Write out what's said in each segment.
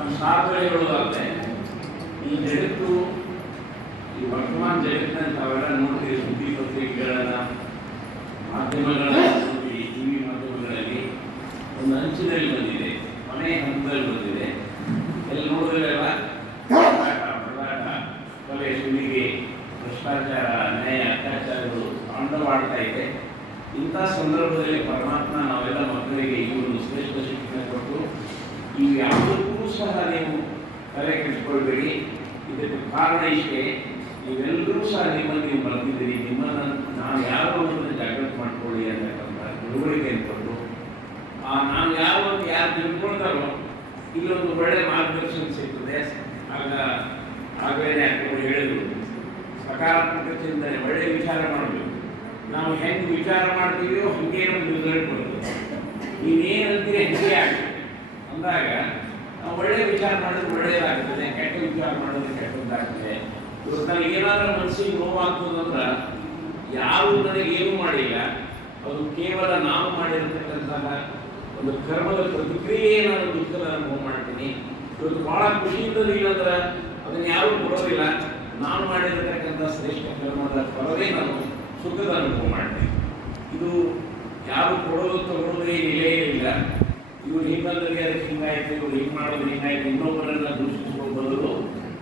ನಮ್ಮ ಸಾಧನೆಗಳು ಅಲ್ಲದೆ ಈ ಜಗತ್ತು, ಈ ವರ್ತಮಾನ ಜಗತ್ತಿನ ತಾವೆಲ್ಲ ನೋಡ್ತೀವಿ, ಸುದ್ದಿ ಪತ್ರಿಕೆಗಳನ್ನ, ಮಾಧ್ಯಮಗಳನ್ನ ನೋಡ್ತೀವಿ, ಟಿವಿ ಮಾಧ್ಯಮಗಳಲ್ಲಿ ಒಂದು ಅಂಚಿನಲ್ಲಿ ಬಂದಿದೆ, ಮನೆ ಹಂತದಲ್ಲಿ ಬಂದಿದೆ. ಎಲ್ಲಿ ನೋಡಿದ್ರೆಲ್ಲ ಹೊಡೆದಾಟ, ಕೊಲೆ, ಸುಲಿಗೆ, ಭ್ರಷ್ಟಾಚಾರ, ಅನ್ಯಾಯ, ಅತ್ಯಾಚಾರಗಳು ತಾಂಡವಾಡ್ತಾ ಇದೆ. ಇಂಥ ಸಂದರ್ಭದಲ್ಲಿ ಪರಮಾತ್ಮ ನಾವೆಲ್ಲ ಮಕ್ಕಳಿಗೆ ಈ ಒಂದು ಶ್ರೇಷ್ಠ ಶಿಕ್ಷಣ ಕೊಟ್ಟು ಈ ಯಾವುದಕ್ಕೂ ಸಹ ನೀವು ತಲೆ ಕೆಡಿಸ್ಕೊಳ್ಬೇಡಿ. ಇದಕ್ಕೆ ಕಾರಣ ಇಷ್ಟೇ, ನೀವೆಲ್ಲರೂ ಸಹ ನಿಮ್ಮನ್ನು ನೀವು ಬರ್ತಿದ್ದೀರಿ, ನಿಮ್ಮನ್ನು ನಾವು ಯಾರು ಅನ್ನೋದನ್ನು ಜಾಗೃತಿ ಮಾಡ್ಕೊಳ್ಳಿ ಅಂತಕ್ಕಂಥ ತಿಳುವಳಿಕೆಯನ್ನು ಕೊಟ್ಟು ನಾವು ಯಾರು ತಿಳ್ಕೊಳ್ತಾರೋ ಇಲ್ಲೊಂದು ಒಳ್ಳೆ ಮಾರ್ಗದರ್ಶನ ಸಿಗ್ತದೆ. ಆಗಲೇ ಅವರು ಹೇಳಿದ್ರು, ಸಕಾರಾತ್ಮಕ ಚಿಂತನೆ, ಒಳ್ಳೆಯ ವಿಚಾರ ಮಾಡಬೇಕು. ನಾವು ಹೆಂಗೆ ವಿಚಾರ ಮಾಡ್ತೀವಿಯೋ ಹಾಗೆ ನಮ್ಗೆ ರಿಸಲ್ಟ್ ಬರ್ತದೆ. ನೀವೇನಂತೀರಿ ಹಾಗೆ ಆಗ್ತದೆ ಅಂದಾಗ ನಾವು ಒಳ್ಳೆಯ ವಿಚಾರ ಮಾಡಿದ್ರೆ ಒಳ್ಳೆಯದಾಗ್ತದೆ, ಕೆಟ್ಟ ವಿಚಾರ ಮಾಡಿದ್ರೆ ಕೆಟ್ಟದ್ದಾಗ್ತದೆ. ಇವತ್ತು ನನಗೆ ಏನಾದರೂ ಮನಸ್ಸಿಗೆ ನೋವಾಗ್ತದಂದ್ರೆ ಯಾರು ನನಗೇನು ಮಾಡಿಲ್ಲ, ಅದು ಕೇವಲ ನಾವು ಮಾಡಿರತಕ್ಕಂತಹ ಒಂದು ಕರ್ಮದ ಪ್ರತಿಕ್ರಿಯೆ ನಾನು ದುಃಖದ ಅನುಭವ ಮಾಡ್ತೀನಿ. ಇವತ್ತು ಭಾಳ ಖುಷಿಯಿಂದ ಇಲ್ಲಂದ್ರೆ ಅದನ್ನು ಯಾರೂ ಕೊಡೋದಿಲ್ಲ. ನಾನು ಮಾಡಿರತಕ್ಕಂಥ ಶ್ರೇಷ್ಠ ಕರ್ಮದ ಫಲವೇ ನಾನು ಸುಖದ ಅನುಭವ ಮಾಡ್ತೀನಿ. ಇದು ಯಾರು ಕೊಡೋದು ತಗೊಳ್ಳೋದೇ ನಿಲೇ ಇಲ್ಲ. ಇವ್ರು ಹಿಂಗಂದ್ರೆ ಅದಕ್ಕೆ ಹಿಂಗಾಯ್ತು, ಇವ್ರು ಹಿಂಗೆ ಮಾಡೋದು ಹಿಂಗಾಯ್ತು, ಇನ್ನೊಬ್ಬರನ್ನ ದೂಷಿಸುವ ಬದಲು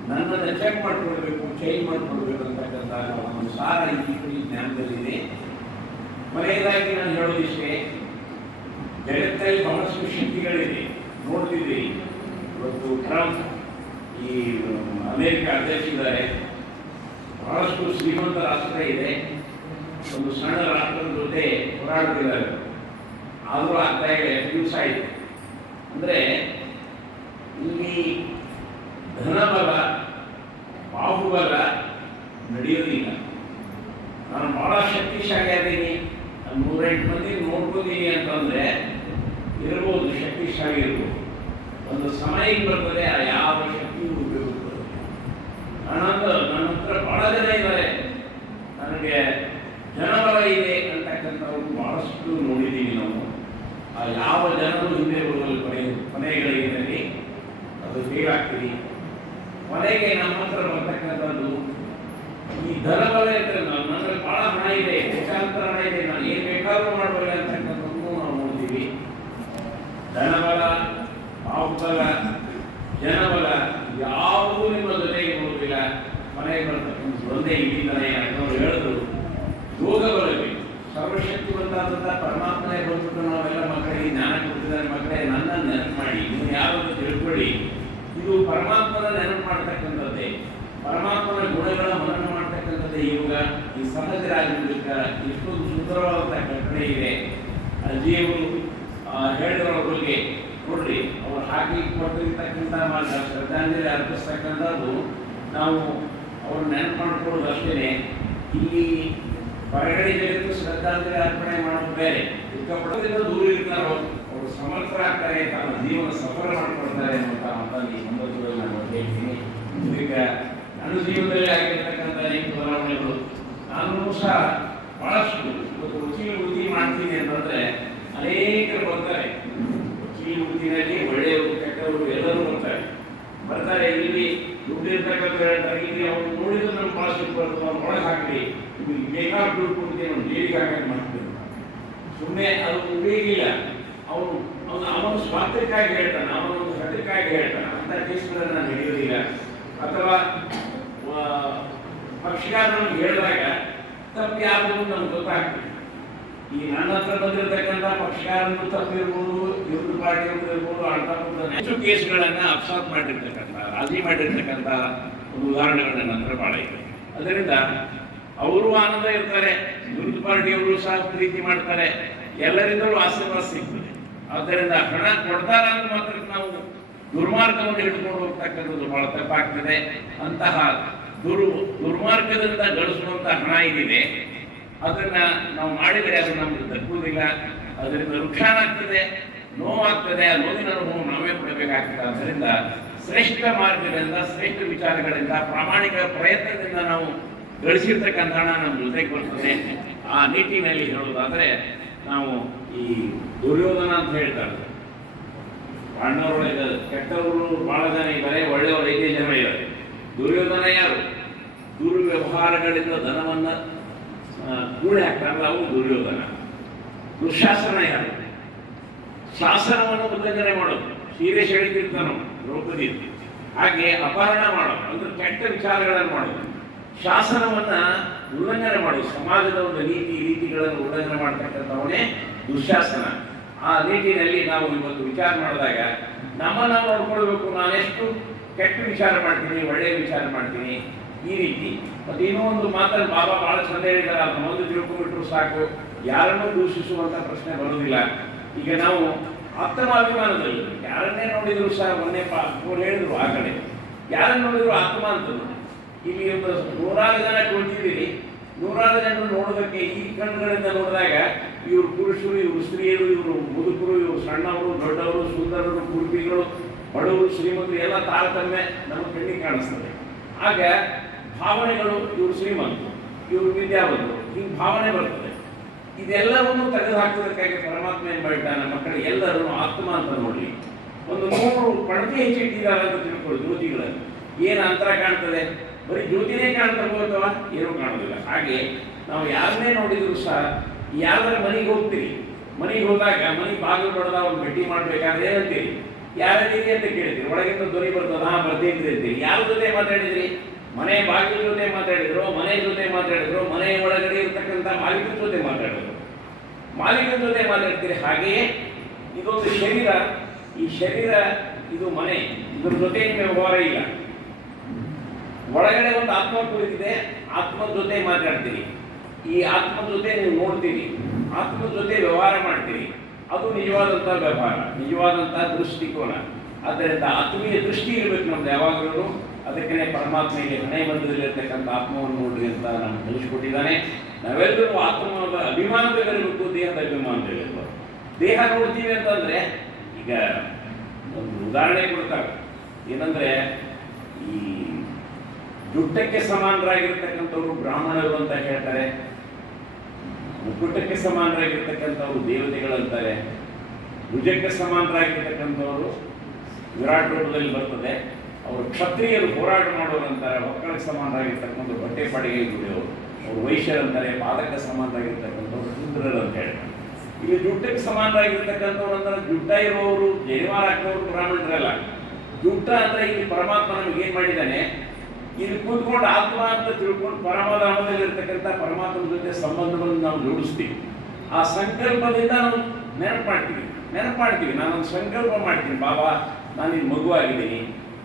ನನ್ನನ್ನು ಚೆಕ್ ಮಾಡ್ಕೊಳ್ಬೇಕು, ಚೇಂಜ್ ಮಾಡ್ಕೊಳ್ಬೇಕು ಅಂತಕ್ಕಂಥ ಒಂದು ಸಾರ ಈ ಜ್ಞಾನದಲ್ಲಿದೆ. ಕೊನೆಯದಾಗಿ ನಾನು ಹೇಳೋದಿಷ್ಟೇ, ಜಗತ್ತಲ್ಲಿ ಬಹಳಷ್ಟು ಶಕ್ತಿಗಳಿದೆ. ನೋಡ್ತಿದ್ದೀರಿ, ಇವತ್ತು ಟ್ರಂಪ್ ಈ ಅಮೇರಿಕ ಅಧ್ಯಕ್ಷರಿದ್ದಾರೆ, ಬಹಳಷ್ಟು ಶ್ರೀಮಂತ ರಾಷ್ಟ್ರ ಇದೆ, ಒಂದು ಸಣ್ಣ ರಾಷ್ಟ್ರದ ಜೊತೆ ಹೋರಾಡ್ತಿದ್ದಾರೆ. ಆದರೂ ಆಗ್ತಾ ಇದೆ, ದಿವಸ ಆಯಿತು. ಅಂದರೆ ಇಲ್ಲಿ ಧನಬಲ, ಬಾಹುಬಲ ನಡೆಯೋದಿಲ್ಲ. ನಾನು ಭಾಳ ಶಕ್ತಿಶಾಲಿ ಆದೀನಿ, 108 ಮಂದಿ ನೋಡ್ಕೋತೀನಿ ಅಂತಂದರೆ ಇರ್ಬೋದು, ಶಕ್ತಿಶಾಲಿ ಇರ್ಬೋದು. ಒಂದು ಸಮಯಕ್ಕೆ ಬರ್ತದೆ ಆ ಯಾವ ಶಕ್ತಿಯೂ ಉಪಯೋಗಿಸ್ತದೆ. ನನ್ನ ಹತ್ರ ಭಾಳ ಜನ ಇದ್ದಾರೆ, ನನಗೆ ಜನಬಲ ಇದೆ ಅಂತಕ್ಕಂಥವ್ರು ಭಾಳಷ್ಟು ನೋಡಿದ್ದೀವಿ ನಾವು. ಆ ಯಾವ ಜನರು ಹಿಂದೆ ಬರುವಲ್ಲಿ ಕೊನೆಗಳಿಗೆ ಅದು ಬೇಗಾಗ್ತೀವಿ. ಕೊನೆಗೆ ನಮ್ಮ ಹತ್ರ ಬರ್ತಕ್ಕಂಥದ್ದು ಈ ಧನಬಲ ಇರ್ತದೆ. ನನ್ನಲ್ಲಿ ಭಾಳ ಹಣ ಇದೆ, ಲಕ್ಷಾಂತರ ಹಣ ಇದೆ, ನಾನು ಏನು ಬೇಕಾದ್ರೂ ಮಾಡಬಲ್ಲ ಅಂತಕ್ಕಂಥದ್ದು ನಾವು ನೋಡ್ತೀವಿ. ಧನಬಲ, ಬಾಹುಬಲ, ಜನಬಲ ಯಾವುದೂ ನಿಮ್ಮ ಜೊತೆಗೆ ಬರುವುದಿಲ್ಲ. ಮನೆಗೆ ಬರ್ತಕ್ಕಂಥ ಒಂದೇ ಇಟ್ಟಿದ್ದಾನೆ ಅನ್ನೋರು ಹೇಳಿದ್ರು. ಯೋಗ ಬರಬೇಕು, ಸರ್ವಶಕ್ತಿವಂತಾದಂಥ ಪರಮಾತ್ಮನೇ ಬಂದ್ಬಿಟ್ಟು ನಾವೆಲ್ಲ ಮಕ್ಕಳಿಗೆ ಜ್ಞಾನ ಕೊಟ್ಟಿದ್ದಾರೆ. ಮಕ್ಕಳೇ, ನನ್ನನ್ನು ನೆನಪು ಮಾಡಿ, ನೀವು ಯಾವುದು ತಿಳ್ಕೊಳ್ಳಿ. ಇದು ಪರಮಾತ್ಮನ ನೆನಪು ಮಾಡ್ತಕ್ಕಂಥದ್ದೇ, ಪರಮಾತ್ಮನ ಗುಣಗಳ ಮನನ ಮಾಡ್ತಕ್ಕಂಥದ್ದೇ ಯೋಗ. ಈ ಸಹಜರಾಗಿರ್ಲಿಕ್ಕೆ ಎಷ್ಟೊಂದು ಸುಂದರವಾದಂಥ ಕಲ್ಪನೆ ಇದೆ. ಅಜ್ಜಿಯವರು ಹೇಳಿದವರ ಬಗ್ಗೆ ನೋಡ್ರಿ, ಅವ್ರು ಹಾಕಿ ಕೊಟ್ಟಿರ್ತಕ್ಕಂಥ ಶ್ರದ್ಧಾಂಜಲಿ ಅರ್ಪಿಸ್ತಕ್ಕಂಥದ್ದು ನಾವು ಅವ್ರು ನೆನಪು ಮಾಡ್ಕೊಳ್ಳೋದು ಅಷ್ಟೇ. ಇಲ್ಲಿ ಹೊರಗಡೆ ಜಗತ್ತು ಶ್ರದ್ಧಾಂಜಲಿ ಅರ್ಪಣೆ ಮಾಡೋದು ಬೇರೆ, ದುಃಖಪಡೋದ್ರಿಂದ ದೂರ ಇರ್ತಾರೋ ಅವರು ಸಮರ್ಥರಾಗ್ತಾರೆ, ತಮ್ಮ ಜೀವನ ಸಫಲ ಮಾಡ್ಕೊಳ್ತಾರೆ ಅನ್ನುವಂಥ ಈ ಸಂದರ್ಭದಲ್ಲಿ ನಾನು ಹೇಳ್ತೀನಿ. ಇದಕ್ಕೆ ನನ್ನ ಜೀವನದಲ್ಲಿ ಆಗಿರ್ತಕ್ಕಂಥ ಅನೇಕ ಬದಲಾವಣೆಗಳು ನಾನು ಸಹ ಭಾಳಷ್ಟು ಇವತ್ತು ವೃತ್ತಿ ಮಾಡ್ತೀನಿ ಅಂತಂದರೆ ಅನೇಕರು ಬರ್ತಾರೆ. ವೃತ್ತಿನಲ್ಲಿ ಒಳ್ಳೆಯವರು ಕೆಟ್ಟವರು ಎಲ್ಲರೂ ಬರ್ತಾರೆ. ಇಲ್ಲಿ ದುಡ್ಡು ಇರ್ತಕ್ಕಂಥ ಹೇಳ್ತಾರೆ, ಇಲ್ಲಿ ಅವ್ರು ನೋಡಿದ್ರೆ ನಮ್ಮ ಭಾಳ ಸಿಟ್ಟು ಬರ್ತದೆ, ಅವ್ರು ಒಳಗೆ ಹಾಕಿ ನಿಮಗೆ ಬೇಕಾದ ದುಡ್ಡು ಕೊಡ್ತೀವಿ, ಅವ್ನು ಜೈಲಿಗೆ ಹಾಕಿ ಮಾಡ್ತೀವಿ. ಸುಮ್ಮನೆ ಅದು ಉಪಯೋಗಿಲ್ಲ. ಅವನು ಸ್ವಾರ್ಥಕ್ಕಾಗಿ ಹೇಳ್ತಾನೆ, ಅವನೊಂದು ಸತ್ಯಕ್ಕಾಗಿ ಹೇಳ್ತಾನೆ. ಅಂಥ ಕೇಸ್ಗಳನ್ನು ನಾನು ಹಿಡಿಯೋದಿಲ್ಲ. ಅಥವಾ ಪಕ್ಷಗಾರನಿಗೆ ಹೇಳಿದಾಗ ತಪ್ಪು ಯಾವುದು ನಮ್ಗೆ ಗೊತ್ತಾಗ್ತದೆ. ಈ ನನ್ನ ಹತ್ರ ಬಂದಿರತಕ್ಕಂಥ ಪಕ್ಷಗಾರನು ತಪ್ಪಿರ್ಬೋದು, ಇವ್ರ ಪಾರ್ಟಿಯವ್ರದ್ದು ಇರ್ಬೋದು, ಹೆಚ್ಚು ಕೇಸ್ಗಳನ್ನು ಅಬ್ಸಾರ್ಬ್ ಮಾಡಿರ್ತಕ್ಕಂಥ, ರಾಜಿ ಮಾಡಿರ್ತಕ್ಕಂಥ ಒಂದು ಉದಾಹರಣೆಗಳು ನನ್ನ ಹತ್ರ ಭಾಳ ಇದೆ. ಅದರಿಂದ ಅವರು ಆನಂದ ಇರ್ತಾರೆ, ವಿರುದ್ಧ ಪಾರ್ಟಿಯವರು ಸಹ ಪ್ರೀತಿ ಮಾಡ್ತಾರೆ, ಎಲ್ಲರಿಂದಲೂ ಆಶೀರ್ವಾದ ಸಿಗ್ತದೆ. ಆದ್ದರಿಂದ ಹಣ ಕೊಡ್ತಾರ ಅಂತ ಮಾತ್ರ ನಾವು ದುರ್ಮಾರ್ಗವನ್ನು ಹಿಡ್ಕೊಂಡು ಹೋಗ್ತಕ್ಕಂಥದ್ದು ಬಹಳ ತಪ್ಪಾಗ್ತದೆ. ಅಂತಹ ದುರ್ಮಾರ್ಗದಿಂದ ಗಳಿಸುವಂಥ ಹಣ ಏನಿದೆ ಅದನ್ನ ನಾವು ಮಾಡಿದರೆ ಅದು ನಮ್ಗೆ ದಕ್ಕುವುದಿಲ್ಲ. ಅದರಿಂದ ನುಕ್ಸಾನ ಆಗ್ತದೆ, ನೋವಾಗ್ತದೆ. ಆ ನೋವಿನ ಅನುಭವ ನಾವೇ ಕೊಡಬೇಕಾಗ್ತದೆ. ಆದ್ದರಿಂದ ಶ್ರೇಷ್ಠ ಮಾರ್ಗದಿಂದ, ಶ್ರೇಷ್ಠ ವಿಚಾರಗಳಿಂದ, ಪ್ರಾಮಾಣಿಕ ಪ್ರಯತ್ನದಿಂದ ನಾವು ಗಳಿಸಿರ್ತಕ್ಕಂಥ ಹಣ ನಮ್ಮ ಜೊತೆಗೆ ಬರ್ತದೆ. ಆ ನಿಟ್ಟಿನಲ್ಲಿ ಹೇಳೋದಾದರೆ ನಾವು ಈ ದುರ್ಯೋಧನ ಅಂತ ಹೇಳ್ತಾರೆ, ಅಣ್ಣವರೊಳಗೆ ಕೆಟ್ಟವರು ಬಹಳ ಜನ ಇದ್ದಾರೆ, ಒಳ್ಳೆಯವರು 5 ಜನ ಇದ್ದಾರೆ. ದುರ್ಯೋಧನ ಯಾರು? ದುರ್ವ್ಯವಹಾರಗಳಿಂದ ಧನವನ್ನು ಕೂಡಿ ಹಾಕ್ತಾರಲ್ಲ ಅವರು ದುರ್ಯೋಧನ. ದುಶಾಸನ ಯಾರು? ಶಾಸನವನ್ನು ಉಲ್ಲಂಘನೆ ಮಾಡೋದು, ಸೀರೆ ಸೆಳೆದಿರ್ತಾನೋ ದ್ರೌಪದಿ, ಹಾಗೆ ಅಪಹರಣ ಮಾಡೋದು ಅಂದ್ರೆ ಕೆಟ್ಟ ವಿಚಾರಗಳನ್ನು ಮಾಡೋದು, ಶಾಸನವನ್ನ ಉಲ್ಲಂಘನೆ ಮಾಡೋದು, ಸಮಾಜದ ಒಂದು ರೀತಿಗಳನ್ನು ಉಲ್ಲಂಘನೆ ಮಾಡ್ತಕ್ಕಂಥವನೇ ದುಶಾಸನ. ಆ ನಿಟ್ಟಿನಲ್ಲಿ ನಾವು ಇವತ್ತು ವಿಚಾರ ಮಾಡಿದಾಗ ನಮ್ಮನ್ನು ನೋಡ್ಕೊಳ್ಬೇಕು. ನಾನೆಷ್ಟು ಕೆಟ್ಟ ವಿಚಾರ ಮಾಡ್ತೀನಿ, ಒಳ್ಳೆಯ ವಿಚಾರ ಮಾಡ್ತೀನಿ, ಈ ರೀತಿ. ಮತ್ತು ಇನ್ನೂ ಒಂದು ಮಾತನ್ನು ಬಾಬಾ ಬಹಳ ಚಂದ ಹೇಳಿದ್ದಾರೆ, ಅದನ್ನ ಒಂದು ತಿಳ್ಕೊಂಡ್ಬಿಟ್ರು ಸಾಕು, ಯಾರನ್ನೂ ದೂಷಿಸುವಂತ ಪ್ರಶ್ನೆ ಬರೋದಿಲ್ಲ. ಈಗ ನಾವು ಆತ್ಮಾಭಿಮಾನದಲ್ಲಿ ಯಾರನ್ನೇ ನೋಡಿದ್ರು ಸಹ ಮೊನ್ನೆ ಅವ್ರು ಹೇಳಿದ್ರು ಆ ಕಡೆ ಯಾರನ್ನು ನೋಡಿದ್ರು ಆತ್ಮ ಅಂತಂದ್ರು. ಇಲ್ಲಿ ಒಂದು 100 ಜನ ಕುಳಿತಿದ್ದೀರಿ, 100 ಜನರು ನೋಡೋದಕ್ಕೆ ಈ ಕಣ್ಣುಗಳಿಂದ ನೋಡಿದಾಗ ಇವರು ಪುರುಷರು, ಇವರು ಸ್ತ್ರೀಯರು, ಇವರು ಮುದುಕರು, ಇವರು ಸಣ್ಣವರು, ದೊಡ್ಡವರು, ಸುಂದರರು, ಕುರುಪಿಗಳು, ಬಡವರು, ಶ್ರೀಮಂತರು ಎಲ್ಲ ತಾರತಮ್ಯ ನಮ್ಮ ಕಣ್ಣಿಗೆ ಕಾಣಿಸ್ತದೆ. ಆಗ ಭಾವನೆಗಳು, ಇವರು ಶ್ರೀಮಂತರು, ಇವರು ವಿದ್ಯಾವಂತರು, ಹಿಂಗೆ ಭಾವನೆ ಬರ್ತದೆ. ಇದೆಲ್ಲವನ್ನು ತೆಗೆದು ಹಾಕೋದಕ್ಕಾಗಿ ಪರಮಾತ್ಮ ಏನ್ ಮಾಡಿದ್ದಾನೆ, ಮಕ್ಕಳಿಗೆ ಎಲ್ಲರೂ ಆತ್ಮ ಅಂತ ನೋಡ್ಲಿ. ಒಂದು 3 ಪಣತಿ ಹೆಚ್ಚಿಟ್ಟಿದ್ದಾರೆ ಅಂತ ತಿಳ್ಕೊಳ್ಳಿ. ಜ್ಯೋತಿಗಳಲ್ಲಿ ಏನು ಅಂತರ ಕಾಣ್ತದೆ? ಬರೀ ಜ್ಯೋತಿನೇ ಕಾಣ್ತದೆ ಅಥವಾ ಏನೂ ಕಾಣೋದಿಲ್ಲ. ಹಾಗೆ ನಾವು ಯಾರನ್ನೇ ನೋಡಿದ್ರು ಸಹ ಯಾರ ಮನೆಗೆ ಹೋಗ್ತೀರಿ, ಮನೆಗೆ ಹೋದಾಗ ಮನೆ ಬಾಗಿಲು ಬಡದ ಒಂದು ಭೇಟಿ ಮಾಡ್ಬೇಕಾದ್ರೆ ಏನಂತೀರಿ? ಯಾರಿದ್ದೀರಿ ಅಂತ ಕೇಳ್ತೀರಿ, ಒಳಗಿಂದ ಧ್ವನಿ ಬರ್ತದ, ಬರ್ತಿದ್ರಿ ಅಂತೀರಿ. ಯಾರ ಜೊತೆ ಮಾತಾಡಿದ್ರಿ? ಮನೆ ಬಾಗಿಲ ಜೊತೆ ಮಾತಾಡಿದ್ರು, ಮನೆ ಜೊತೆ ಮಾತಾಡಿದ್ರು, ಮನೆಯ ಒಳಗಡೆ ಇರ್ತಕ್ಕಂಥ ಮಾಲೀಕನ ಜೊತೆ ಮಾತಾಡಿದ್ರು, ಮಾಲೀಕನ ಜೊತೆ ಮಾತಾಡ್ತೀರಿ. ಹಾಗೆಯೇ ಇದೊಂದು ಶರೀರ, ಈ ಶರೀರ ಇದು ಮನೆ, ಇದ್ರ ಜೊತೆ ನಿಮ್ಮ ವ್ಯವಹಾರ ಇಲ್ಲ. ಒಳಗಡೆ ಒಂದು ಆತ್ಮ ಕುಳಿತಿದೆ, ಆತ್ಮದ ಜೊತೆ ಮಾತಾಡ್ತೀರಿ, ಈ ಆತ್ಮದ ಜೊತೆ ನೀವು ನೋಡ್ತೀರಿ, ಆತ್ಮದ ಜೊತೆ ವ್ಯವಹಾರ ಮಾಡ್ತೀರಿ. ಅದು ನಿಜವಾದಂಥ ವ್ಯವಹಾರ, ನಿಜವಾದಂಥ ದೃಷ್ಟಿಕೋನ. ಆದ್ದರಿಂದ ಆತ್ಮೀಯ ದೃಷ್ಟಿ ಇರಬೇಕು ನಮ್ದು ಯಾವಾಗಲೂ. ಅದಕ್ಕೆ ಪರಮಾತ್ಮೆಗೆ ಹಣೆ ಬಂಧದಲ್ಲಿರ್ತಕ್ಕಂಥ ಆತ್ಮವನ್ನು ನೋಡ್ರಿ ಅಂತ ನಮ್ಗೆ ತಿಳಿಸ್ಕೊಟ್ಟಿದ್ದಾನೆ. ನಾವೆಲ್ಲರೂ ಆತ್ಮದ ಅಭಿಮಾನದಲ್ಲಿರಬೇಕು, ದೇಹದ ಅಭಿಮಾನದಲ್ಲಿರಬೇಕು. ದೇಹ ನೋಡ್ತೀವಿ ಅಂತಂದ್ರೆ, ಈಗ ಒಂದು ಉದಾಹರಣೆ ಕೊಡ್ತಾರೆ, ಏನಂದ್ರೆ ಈ ಜುಟ್ಟಕ್ಕೆ ಸಮಾನರಾಗಿರ್ತಕ್ಕಂಥವ್ರು ಬ್ರಾಹ್ಮಣರು ಅಂತ ಹೇಳ್ತಾರೆ, ಮುಕ್ಕುಟಕ್ಕೆ ಸಮಾನರಾಗಿರ್ತಕ್ಕಂಥವ್ರು ದೇವತೆಗಳಂತಾರೆ, ಭುಜಕ್ಕೆ ಸಮಾನರಾಗಿರ್ತಕ್ಕಂಥವ್ರು ವಿರಾಟ್ ರೂಪದಲ್ಲಿ ಬರ್ತದೆ, ಅವರು ಕ್ಷತ್ರಿಯರು ಹೋರಾಟ ಮಾಡೋರು ಅಂತಾರೆ, ಒಕ್ಕಳಿಗೆ ಸಮಾನರಾಗಿರ್ತಕ್ಕಂಥ ಬಟ್ಟೆ ಪಾಡಿಗೆ ದುಡಿಯೋರು ಅವರು ವೈಶ್ಯರಂತಾರೆ, ಪಾದಕ್ಕೆ ಸಮಾನರಾಗಿರ್ತಕ್ಕಂಥವ್ರು ಶೂದ್ರರು ಅಂತ ಹೇಳ್ತಾರೆ. ಇಲ್ಲಿ ಜುಟ್ಟಕ್ಕೆ ಸಮಾನರಾಗಿರ್ತಕ್ಕಂಥವ್ರು ಅಂದ್ರೆ ಜುಟ್ಟ ಇರೋರು, ಜನಿವಾರ ಹಾಕೋರು ಬ್ರಾಹ್ಮಣರಲ್ಲ. ಜುಟ್ಟ ಅಂದ್ರೆ ಇಲ್ಲಿ ಪರಮಾತ್ಮ ನಮಗೆ ಏನ್ ಮಾಡಿದ್ದಾನೆ, ಇಲ್ಲಿ ಕೂತ್ಕೊಂಡು ಆತ್ಮ ಅಂತ ತಿಳ್ಕೊಂಡು ಪರಮಾತ್ಮದಲ್ಲಿ ಇರ್ತಕ್ಕಂಥ ಪರಮಾತ್ಮನ ಜೊತೆ ಸಂಬಂಧವನ್ನು ನಾವು ಜೋಡಿಸ್ತೀವಿ. ಆ ಸಂಕಲ್ಪದಿಂದ ನಾವು ನೆನಪು ಮಾಡ್ತೀವಿ. ನಾನೊಂದು ಸಂಕಲ್ಪ ಮಾಡ್ತೀನಿ, ಬಾಬಾ ನಾನು ಇಲ್ಲಿ ಮಗುವಾಗಿದ್ದೀನಿ,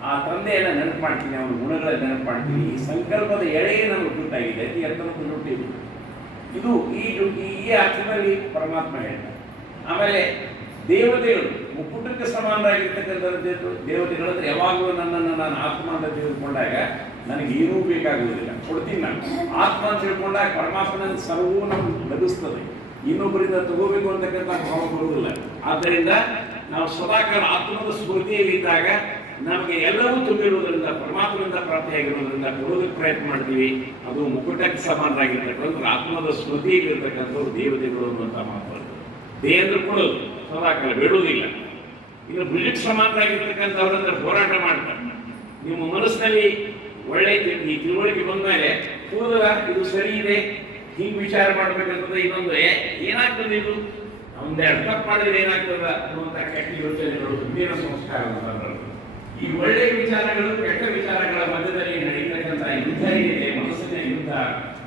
ಆ ತಂದೆಯನ್ನ ನೆನಪು ಮಾಡ್ತೀನಿ, ಅವನ ಗುಣಗಳ ನೆನಪು ಮಾಡ್ತೀನಿ. ಈ ಸಂಕಲ್ಪದ ಎಳೆಯೇ ನಮಗೆ ಜುಟ್ಟಾಗಿದೆ, ಅತಿ ಎತ್ತರಕ್ಕೂ ಜುಟ್ಟಿದೆ. ಇದು ಈ ಅರ್ಥದಲ್ಲಿ ಪರಮಾತ್ಮ ಹೇಳ್ತಾರೆ. ಆಮೇಲೆ ದೇವತೆಗಳು ಮುಕ್ಕುಟಕ್ಕೆ ಸಮಾನರಾಗಿರ್ತಕ್ಕಂಥ ದೇವತೆಗಳು ಅಂದ್ರೆ ಯಾವಾಗಲೂ ನನ್ನನ್ನು ನಾನು ಆತ್ಮ ಅಂತ ತಿಳ್ಕೊಂಡಾಗ ನನಗೆ ಏನೂ ಬೇಕಾಗುವುದಿಲ್ಲ, ಕೊಡ್ತೀನಿ ನಾನು. ಆತ್ಮ ಅಂತ ತಿಳ್ಕೊಂಡಾಗ ಪರಮಾತ್ಮನ ಸರ್ವೂ ನಮ್ಗೆ ಲಭಿಸ್ತದೆ, ಇನ್ನೊಬ್ಬರಿಂದ ತಗೋಬೇಕು ಅಂತಕ್ಕಂಥ ಭಾವ ಬರುವುದಿಲ್ಲ. ಆದ್ದರಿಂದ ನಾವು ಸದಾಕಾಲ ಆತ್ಮದ ಸ್ಮೃತಿಯಲ್ಲಿದ್ದಾಗ ನಮಗೆ ಎಲ್ಲವೂ ತುಂಬಿರುವುದರಿಂದ, ಪರಮಾತ್ಮನಿಂದ ಪ್ರಾಪ್ತಿಯಾಗಿರುವುದರಿಂದ ಕೊಡೋದಕ್ಕೆ ಪ್ರಯತ್ನ ಮಾಡ್ತೀವಿ. ಅದು ಮುಕ್ಕುಟಕ್ಕೆ ಸಮಾನರಾಗಿರ್ತಕ್ಕಂಥ ಆತ್ಮದ ಸ್ಮೃತಿಯಲ್ಲಿರ್ತಕ್ಕಂಥವ್ರು ದೇವತೆಗಳು ಅನ್ನುವಂಥ ಮಾತು. ದೇವರು ಕೊಡೋದು ಸದಾಕಾಲ ಬೇಡುವುದಿಲ್ಲ. ಇನ್ನು ಭುಜಕ್ಕೆ ಸಮಾನರಾಗಿರ್ತಕ್ಕಂಥವ್ರಂದ್ರೆ ಹೋರಾಟ ಮಾಡ್ತಾರೆ. ನಿಮ್ಮ ಮನಸ್ಸಿನಲ್ಲಿ ಒಳ್ಳೆ ಈ ತಿಳುವಳಿಕೆ ಬಂದ ಮೇಲೆ ಕೂದಲ ಇದು ಸರಿ ಇದೆ, ಹಿಂಗೆ ವಿಚಾರ ಮಾಡ್ಬೇಕಂತಂದ್ರೆ ಇನ್ನೊಂದು ಏನಾಗ್ತದೆ, ಇದು ಒಂದೆರಡು ತಪ್ಪು ಮಾಡಿದ್ರೆ ಏನಾಗ್ತದ ಅನ್ನುವಂಥ ಕೆಟ್ಟ ಯೋಚನೆಗಳು, ಹಿಂದಿನ ಸಂಸ್ಕಾರ. ಈ ಒಳ್ಳೆಯ ವಿಚಾರಗಳು ಕೆಟ್ಟ ವಿಚಾರಗಳ ಮಧ್ಯದಲ್ಲಿ ನಡೀತಕ್ಕಂಥ ಯುದ್ಧ ಏನಿದೆ, ಮನಸ್ಸಿನ ಯುದ್ಧ,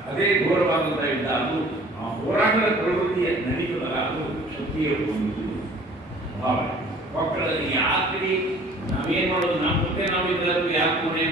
ಅದೇ ಘೋರವಾದಂಥ ಯುದ್ಧ. ಅದು ಆ ಹೋರಾಟದ ಪ್ರವೃತ್ತಿಯ ನಡೀತದಲ್ಲ, ಅದು ಶಕ್ತಿಯ ಒಂದು ಭಾವನೆ. ಮಕ್ಕಳಲ್ಲಿ ಯಾಕ್ರಿ ನಾವೇನ್ ಮಾಡೋದು, ನಮ್ಮ ಜೊತೆ ನಾವಿದ್ದರೂ ಯಾಕೆ ಮನೆ